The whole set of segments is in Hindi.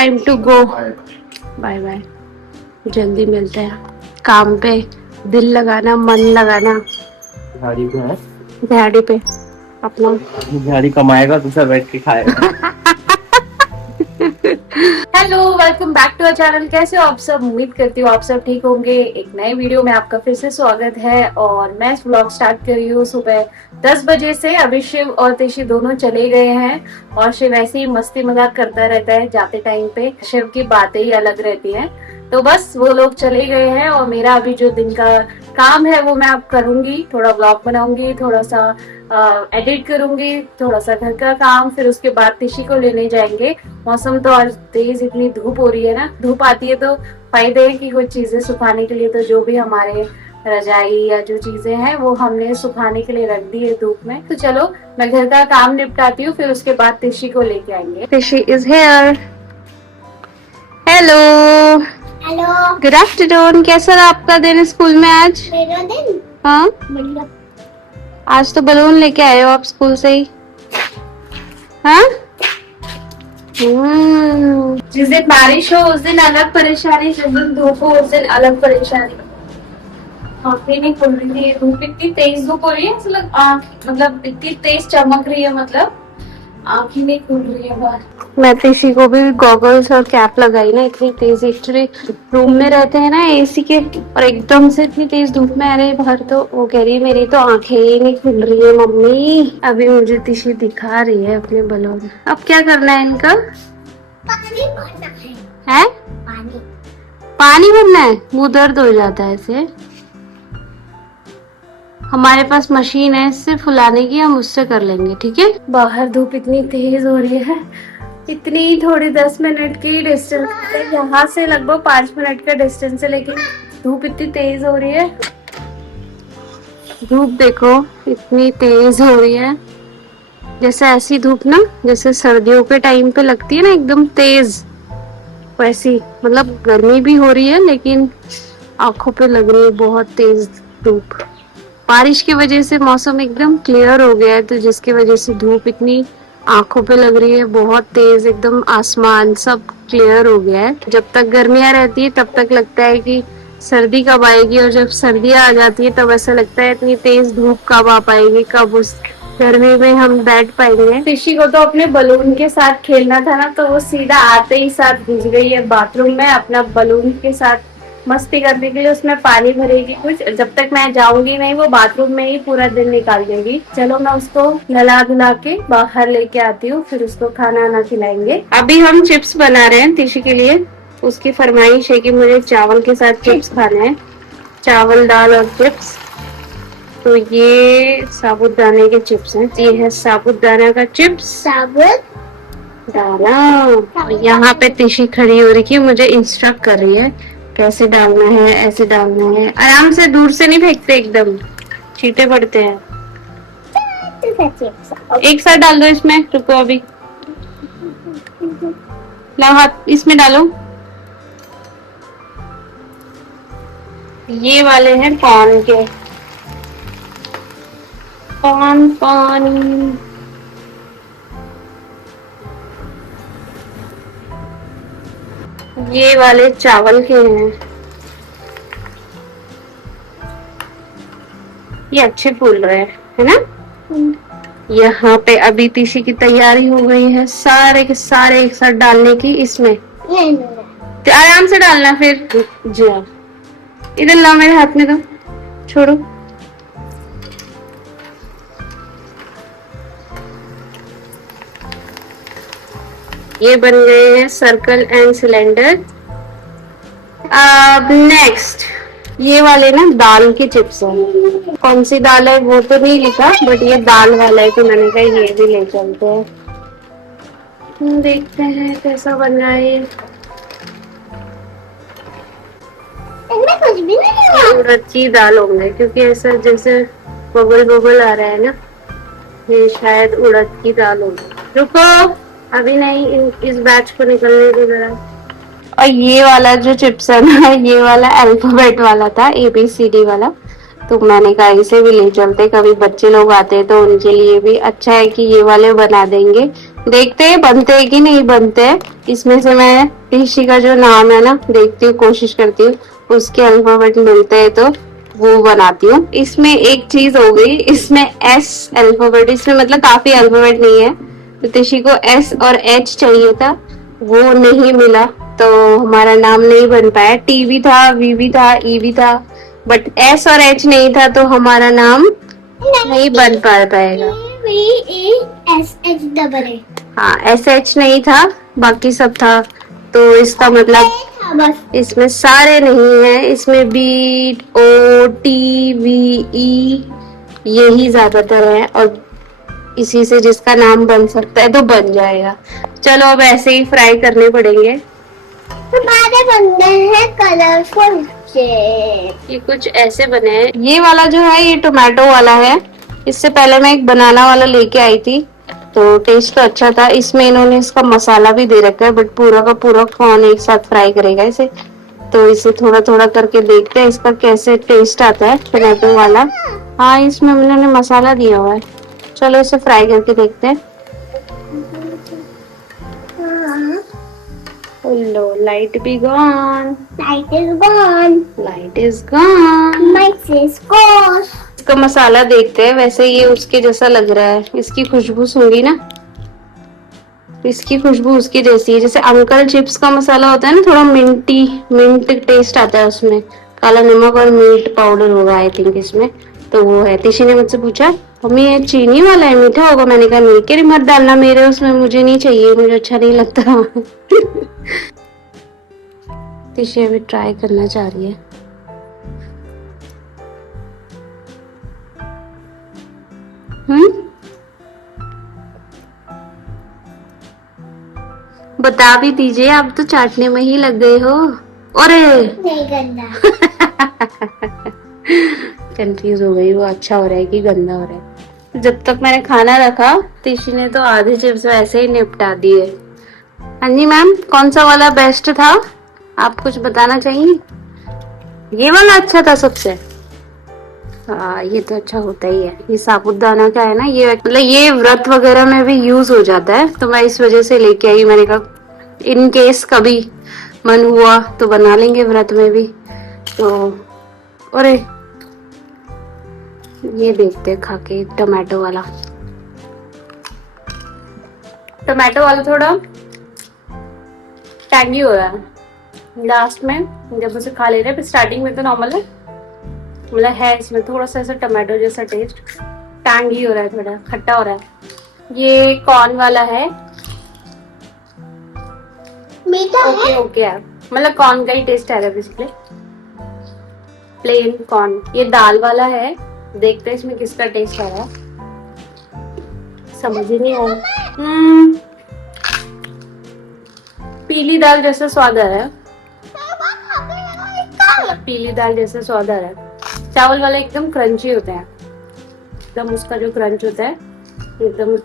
Time to go. Bye bye, जल्दी मिलते हैं। काम पे दिल लगाना, मन लगाना। दिहाड़ी पे है, दिहाड़ी पे अपना दिहाड़ी कमाएगा दूसरा बैठ के खाएगा। Hello, welcome back to our channel. कैसे हो आप सब? उम्मीद करती हूँ आप सब ठीक होंगे। एक नए वीडियो में आपका फिर से स्वागत है और मैं व्लॉग स्टार्ट कर रही हूँ सुबह 10 बजे से। अभी शिव और तिशी दोनों चले गए हैं और शिव ऐसे ही मस्ती मजाक करता रहता है जाते टाइम पे। शिव की बातें ही अलग रहती हैं। तो बस वो लोग चले गए हैं और मेरा अभी जो दिन का काम है वो मैं अब करूंगी। थोड़ा व्लॉग बनाऊंगी, थोड़ा सा एडिट करूंगी, थोड़ा सा घर का काम, फिर उसके बाद तिशी को लेने जाएंगे। मौसम तो आज तेज इतनी धूप हो रही है ना, धूप आती है तो फायदे है कि कुछ चीजें सुखाने के लिए, तो जो भी हमारे रजाई या जो चीजें हैं वो हमने सुखाने के लिए रख दी है धूप में। तो चलो मैं घर का काम निपटाती हूँ, फिर उसके बाद तिशी को लेके आएंगे। Tishi is here. Hello hello, good afternoon. कैसा रहा आपका दिन स्कूल में आज? मेरा दिन हाँ, बढ़िया। आज तो बलून लेके आए हो आप स्कूल से ही? हाँ, जिस दिन बारिश हो उस दिन अलग परेशानी, जिस दिन धूप हो उस दिन अलग परेशानी। आंखें नहीं खुल रही थी, धूप इतनी तेज धूप हो रही है, मतलब आंख, मतलब इतनी तेज चमक रही है, मतलब आंखें नहीं खुल रही है बाहर। मैं तिशी को भी गॉगल्स और कैप लगाई ना, इतनी तेज। एक्चुअली रूम में रहते हैं ना एसी के, और एकदम से इतनी तेज धूप में आ रहे बाहर, तो वो कह रही है मेरी तो आंखें ही नहीं खुल रही है मम्मी। अभी मुझे तिशी दिखा रही है अपने बलून। अब क्या करना है इनका? पानी भरना है पानी। पानी भरना है, मुंह दर्द हो जाता है ऐसे। हमारे पास मशीन है इससे फुलाने की, हम उससे कर लेंगे, ठीक है। बाहर धूप इतनी तेज हो रही है, इतनी थोड़ी 10 मिनट की डिस्टेंस है यहाँ से, लगभग 5 मिनट का डिस्टेंस है, लेकिन धूप इतनी तेज हो रही है। धूप देखो इतनी तेज हो रही है, जैसे ऐसी धूप ना जैसे सर्दियों के टाइम पे लगती है ना एकदम तेज, वैसी। मतलब गर्मी भी हो रही है लेकिन आंखों पे लग रही है बहुत तेज धूप। बारिश की वजह से मौसम एकदम क्लियर हो गया है, तो जिसकी वजह से धूप इतनी आंखों पे लग रही है बहुत तेज, एकदम आसमान सब क्लियर हो गया है। जब तक गर्मियां रहती है तब तक लगता है कि सर्दी कब आएगी, और जब सर्दियां आ जाती है तब ऐसा लगता है इतनी तेज धूप कब आ पाएगी, कब उस गर्मी में हम बैठ पाएंगे। ऋषि को तो अपने बलून के साथ खेलना था ना, तो वो सीधा आते ही साथ घुस गई है बाथरूम में अपना बलून के साथ मस्ती करने के लिए। उसमें पानी भरेगी कुछ, जब तक मैं जाऊंगी नहीं वो बाथरूम में ही पूरा दिन निकाल देगी। चलो मैं उसको नहला धुला के बाहर लेके आती हूँ, फिर उसको खाना ना खिलाएंगे। अभी हम चिप्स बना रहे हैं तिशी के लिए। उसकी फरमाइश है कि मुझे चावल के साथ चिप्स खाने हैं, चावल दाल और चिप्स। तो ये साबुदाने के चिप्स हैं, ये है साबुदाना का चिप्स। साबुत दाना। यहाँ पे तिशी खड़ी हो रही है, मुझे इंस्ट्रक्ट कर रही है कैसे डालना है, ऐसे डालना है। आराम से, दूर से नहीं फेंकते, एकदम छींटे पड़ते हैं। एक साथ डाल दो इसमें, रुको अभी। लाओ हाथ इसमें डालो। ये वाले हैं कॉर्न के, कॉर्न। ये वाले चावल के हैं, ये अच्छे फूल रहे हैं, है ना। यहाँ पे अभी तिशी की तैयारी हो गई है सारे के सारे एक साथ डालने की इसमें। तो आराम से डालना फिर। जी हाँ, इधर लाओ मेरे हाथ में, तो छोड़ो। ये बन गए हैं सर्कल एंड सिलेंडर। अब नेक्स्ट ये वाले ना दाल के चिप्स हैं। कौन सी दाल है वो तो नहीं लिखा, बट ये दाल वाला है, तो मैंने कहा ये भी ले चलते हैं। देखते हैं कैसा बन रहा है। इसमें कुछ भी नहीं है। उड़द की दाल होंगे, क्योंकि ऐसा जैसे बबल बबल आ रहा है ना, ये शायद उड़द की दाल होगी। रुको अभी नहीं, इस बैच को निकलने दो जरा। और ये वाला जो चिप्स है ना, ये वाला अल्फाबेट वाला था, ABCD वाला, तो मैंने कहा इसे भी ले चलते, कभी बच्चे लोग आते हैं तो उनके लिए भी अच्छा है कि ये वाले बना देंगे। देखते हैं बनते हैं कि नहीं बनते हैं, इसमें से मैं ऋषि का जो नाम है ना देखती हूँ, कोशिश करती हूँ उसके अल्फाबेट मिलते हैं तो वो बनाती हूँ। इसमें एक चीज हो गई, इसमें एस अल्फाबेट, इसमें मतलब काफी अल्फाबेट नहीं है, तो ऋषि को एस और एच चाहिए था, वो नहीं मिला तो हमारा नाम नहीं बन पाया। टी भी था, वी भी था, ई भी था, बट एस और एच नहीं था तो हमारा नाम नहीं बन पाएगा। VESH हाँ, एस एच नहीं था, बाकी सब था, तो इसका मतलब बस इसमें सारे नहीं है, इसमें B O T V E यही ज्यादातर है, और इसी से जिसका नाम बन सकता है तो बन जाएगा। चलो अब ऐसे ही फ्राई करने पड़ेंगे। हमारे बनने हैं कलरफुल ये कुछ ऐसे बने हैं। ये वाला जो है ये टोमेटो वाला है, इससे पहले मैं एक बनाना वाला लेके आई थी तो टेस्ट तो अच्छा था। इसमें इन्होंने इसका मसाला भी दे रखा है, बट पूरा का पूरा कौन एक साथ फ्राई करेगा इसे, तो इसे थोड़ा थोड़ा करके देखते हैं इसका कैसे टेस्ट आता है टोमेटो वाला। हाँ, इसमें इन्होंने मसाला दिया हुआ है, चलो इसे फ्राई करके देखते हैं। लो, लाइट भी gone, light is gone, light is gone. My face gone. इसका मसाला देखते हैं, वैसे ये उसके जैसा लग रहा है, इसकी खुशबू सूंघी ना, इसकी खुशबू उसकी जैसी है, जैसे अंकल चिप्स का मसाला होता है ना, थोड़ा मिंटी मिंट टेस्ट आता है उसमें, काला नमक और मिर्च पाउडर होगा आई थिंक इसमें, तो वो है। तिशी ने मुझसे पूछा मम्मी ये चीनी वाला है, मीठा होगा? मैंने कहा नहीं, कह रही मत डालना मेरे उसमें, मुझे नहीं चाहिए, मुझे अच्छा नहीं लगता। तिशी अभी ट्राई करना चाह रही है। बता भी दीजिए, आप तो चाटने में ही लग गए हो। अरे नहीं गंदा। कंफ्यूज हो गई वो, अच्छा हो रहा है कि गंदा हो रहा है। जब तक मैंने खाना रखा तिशी ने तो आधे चिप्स वैसे ही निपटा दिए। हाँ जी मैम, कौन सा वाला बेस्ट था, आप कुछ बताना चाहिए? ये वाला अच्छा था सबसे। हाँ, ये तो अच्छा होता ही है, ये साबूदाना का है ना, ये मतलब ये व्रत वगैरह में भी यूज हो जाता है, तो मैं इस वजह से लेके आई। मैंने कहा इन केस कभी मन हुआ तो बना लेंगे व्रत में भी तो। अरे ये देखते हैं खा के टोमेटो वाला। टोमेटो वाला थोड़ा टैंगी हो रहा है लास्ट में, जब उसे खा ले रहे हैं। स्टार्टिंग में तो नॉर्मल है, मतलब है इसमें थोड़ा सा ऐसा टमाटो जैसा टेस्ट, टैंगी हो रहा है, थोड़ा खट्टा हो रहा है। ये कॉर्न वाला है, मीठा है। ओके ओके है, मतलब कॉर्न का ही टेस्ट आ रहा है बेसिकली, प्लेन कॉर्न। ये दाल वाला है, देखते हैं इसमें किसका टेस्ट आ रहा है, समझ ही नहीं आ रहा। पीली दाल जैसा स्वाद आ रहा है, पीली दाल जैसा स्वाद आ रहा है। चावल वाला एकदम क्रंची होता है, एकदम उसका जो क्रंच होता है एकदम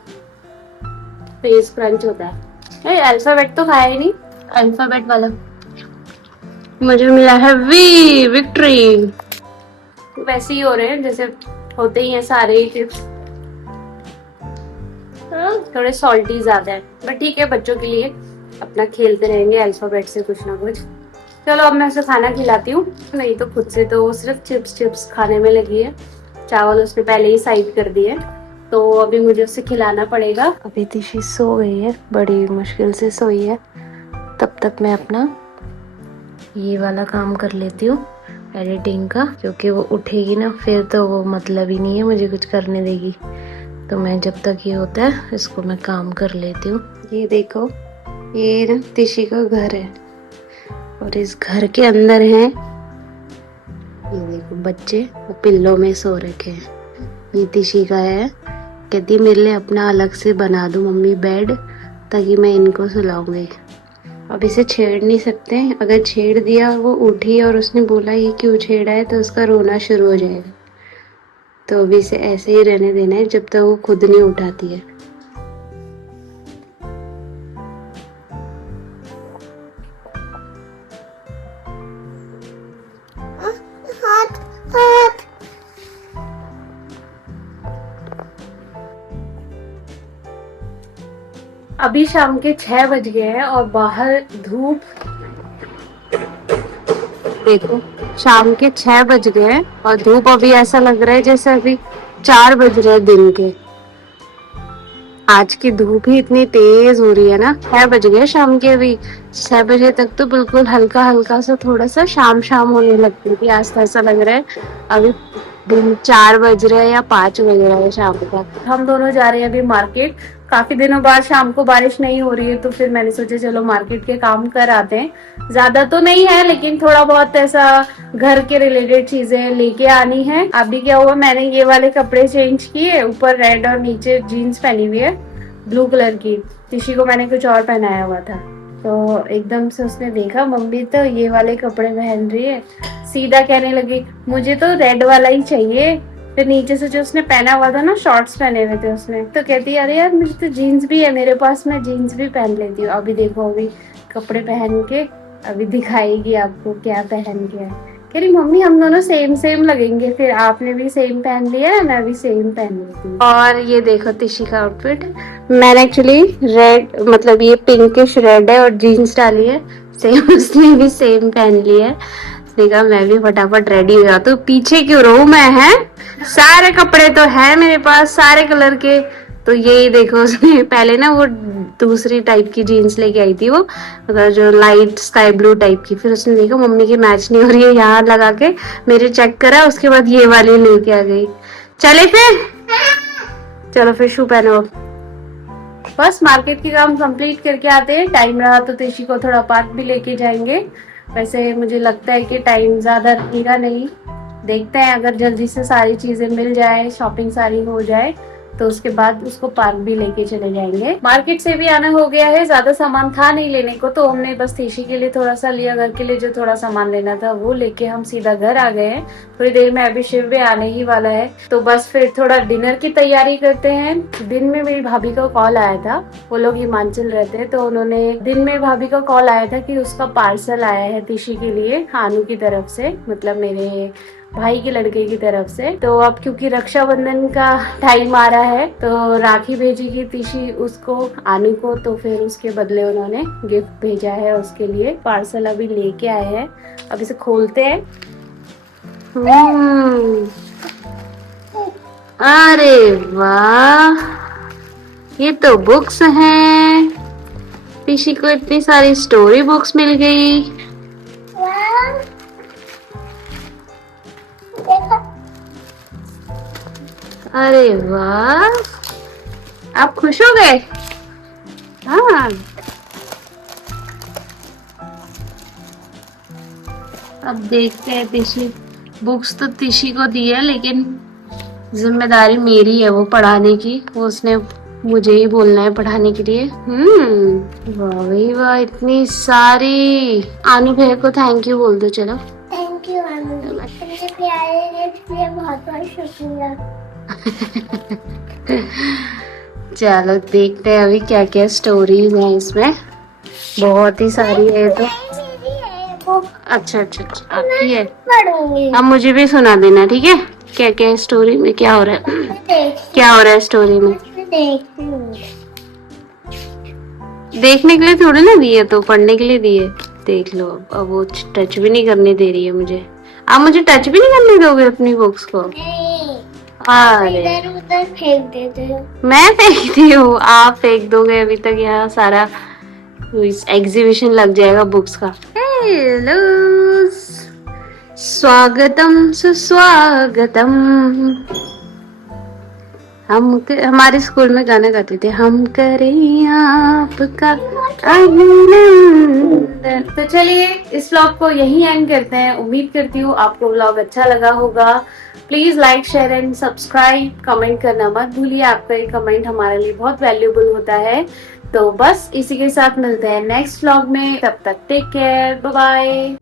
तेज क्रंच होता है। अल्फाबेट तो खाया ही नहीं, अल्फाबेट वाला मुझे मिला है वी विक्ट्री। वैसे ही हो रहे हैं जैसे होते ही हैं सारे ही चिप्स, थोड़े सॉल्टी ज्यादा है, बट ठीक है, बच्चों के लिए अपना खेलते रहेंगे अल्फाबेट से कुछ ना कुछ। चलो अब मैं उसे खाना खिलाती हूँ, नहीं तो खुद से तो वो सिर्फ चिप्स चिप्स खाने में लगी है। चावल उसने पहले ही साइड कर दिए, तो अभी मुझे उसे खिलाना पड़ेगा। अभी तिशी सो गई है, बड़ी मुश्किल से सोई है, तब तक मैं अपना ये वाला काम कर लेती हूँ एडिटिंग का, क्योंकि वो उठेगी ना फिर तो वो मतलब ही नहीं है मुझे कुछ करने देगी, तो मैं जब तक ये होता है इसको मैं काम कर लेती हूँ। ये देखो, ये ना तिशी का घर है और इस घर के अंदर हैं ये देखो बच्चे, वो पिल्लों में सो रखे हैं। ये तिशी का है, कहती मेरे लिए अपना अलग से बना दो मम्मी बेड, ताकि मैं इनको सुलाऊंगी। अब इसे छेड़ नहीं सकते, अगर छेड़ दिया और वो उठी और उसने बोला ये क्यों छेड़ा है तो उसका रोना शुरू हो जाएगा, तो अभी इसे ऐसे ही रहने देना है जब तक वो खुद नहीं उठाती है। हाथ हाथ अभी शाम के 6 बज गए हैं और बाहर धूप देखो, शाम के 6 बज गए हैं और धूप अभी ऐसा लग रहा है जैसे अभी 4 बज रहे हैं दिन के। आज की धूप ही इतनी तेज हो रही है ना। 6 बज गए शाम के, अभी 6 बजे तक तो बिल्कुल हल्का हल्का सा थोड़ा सा शाम शाम होने लगती थी। आज तो ऐसा लग रहा है अभी दिन 4 बज रहे हैं या 5 बज रहे हैं शाम तक। हम दोनों जा रहे हैं अभी मार्केट। काफी दिनों बाद शाम को बारिश नहीं हो रही है तो फिर मैंने सोचा चलो मार्केट के काम कर आते हैं। ज्यादा तो नहीं है लेकिन थोड़ा बहुत ऐसा घर के रिलेटेड चीजें लेके आनी है। अभी क्या हुआ, मैंने ये वाले कपड़े चेंज किए, ऊपर रेड और नीचे जीन्स पहनी हुई है ब्लू कलर की। ऋषि को मैंने कुछ और पहनाया हुआ था तो एकदम से उसने देखा मम्मी तो ये वाले कपड़े पहन रही है, सीधा कहने लगी मुझे तो रेड वाला ही चाहिए। फिर नीचे से जो उसने पहना हुआ था ना, शॉर्ट्स पहने हुए थे उसने, तो कहती अरे यार मुझे तो जीन्स भी है मेरे पास, मैं जीन्स भी पहन लेती हूँ। अभी देखो अभी कपड़े पहन के अभी दिखाएगी आपको क्या पहन के है। कह रही मम्मी हम दोनों सेम सेम लगेंगे, फिर आपने भी सेम पहन लिया है, मैं भी सेम पहन लेती हूँ। और ये देखो तिशी का आउटफिट, मैंने एक्चुअली रेड मतलब ये पिंकिश रेड है और जीन्स डाली है, सेम उसने भी सेम पहन लिया है। उसने कहा मैं भी फटाफट रेडी हो जाती हूँ, पीछे क्यों रहूं मैं, है सारे कपड़े तो है मेरे पास सारे कलर के। तो यही देखो उसने पहले ना वो दूसरी टाइप की जीन्स लेके आई थी, वो मतलब जो लाइट स्काई ब्लू टाइप की। फिर उसने देखा मम्मी की मैच नहीं हो रही है, यहाँ लगा के मेरे चेक करा, उसके बाद ये वाली लेके आ गई। चले फिर, चलो फिर शू पहनो। बस मार्केट के काम कंप्लीट करके आते हैं। टाइम रहा तो तिशी को थोड़ा पार्क भी लेके जाएंगे। वैसे मुझे लगता है कि टाइम ज्यादा रहेगा नहीं, देखते हैं अगर जल्दी से सारी चीजें मिल जाए, शॉपिंग सारी हो जाए तो उसके बाद उसको पार्क भी लेके चले जाएंगे। मार्केट से भी आना हो गया है, ज्यादा सामान था नहीं लेने को तो हमने बस तिशी के लिए थोड़ा सा लिया, घर के लिए जो थोड़ा सामान लेना था वो लेके हम सीधा घर आ गए हैं। थोड़ी देर में अभी शिव भी आने ही वाला है तो बस फिर थोड़ा डिनर की तैयारी करते हैं। दिन में मेरी भाभी का कॉल आया था, वो लोग हिमाचल रहते हैं तो उन्होंने दिन में भाभी का कॉल आया था कि उसका पार्सल आया है तिशी के लिए आनू की तरफ से, मतलब मेरे भाई के लड़के की तरफ से। तो अब क्योंकि रक्षाबंधन का टाइम आ रहा है तो राखी भेजेगी तिशी उसको आनू को, तो फिर उसके बदले उन्होंने गिफ्ट भेजा है उसके लिए। पार्सल अभी लेके आए हैं, अब इसे खोलते हैं। अरे वाह, ये तो बुक्स हैं। तिशी को इतनी सारी स्टोरी बुक्स मिल गई। अरे वाह, आप खुश हो गए? हाँ, अब देखते हैं। तिशी बुक्स तो तिशी को दी है लेकिन जिम्मेदारी मेरी है वो पढ़ाने की, वो उसने मुझे ही बोलना है पढ़ाने के लिए। वाह भाई वाह, इतनी सारी। आनू भैया को थैंक यू बोल दो। चलो थैंक यू आनू, तुमसे प्यारे गिफ्ट के लिए बहुत बहुत शुक्रिया। चलो देखते हैं अभी क्या क्या स्टोरीज हैं इसमें, बहुत ही सारी है तो। अच्छा अच्छा अच्छा, आपकी है, पढ़ूंगी। अब मुझे भी सुना देना ठीक है, क्या क्या है स्टोरी में, क्या हो रहा है, क्या हो रहा है स्टोरी में। देखने के लिए थोड़ी ना दिए, तो पढ़ने के लिए दिए। देख लो, अब वो टच भी नहीं करने दे रही है मुझे। आप मुझे टच भी नहीं करने दोगे अपनी बुक्स को? अरे इधर उधर फेंक देते हो। मैं फेंकती हूँ, आप फेंक दोगे। अभी तक यहाँ सारा एग्जीबिशन लग जाएगा बुक्स का। हेलो, स्वागतम सुस्वागतम। हमारे स्कूल में गाना गाते थे, हम करें आपका अभिनंदन। तो चलिए इस व्लॉग को यही एंड करते हैं। उम्मीद करती हूँ आपको व्लॉग अच्छा लगा होगा। Please like share and subscribe, comment करना मत भूलिए, आपका एक कमेंट हमारे लिए बहुत वैल्यूएबल होता है। तो बस इसी के साथ मिलते हैं नेक्स्ट व्लॉग में, तब तक टेक केयर, बाय बाय।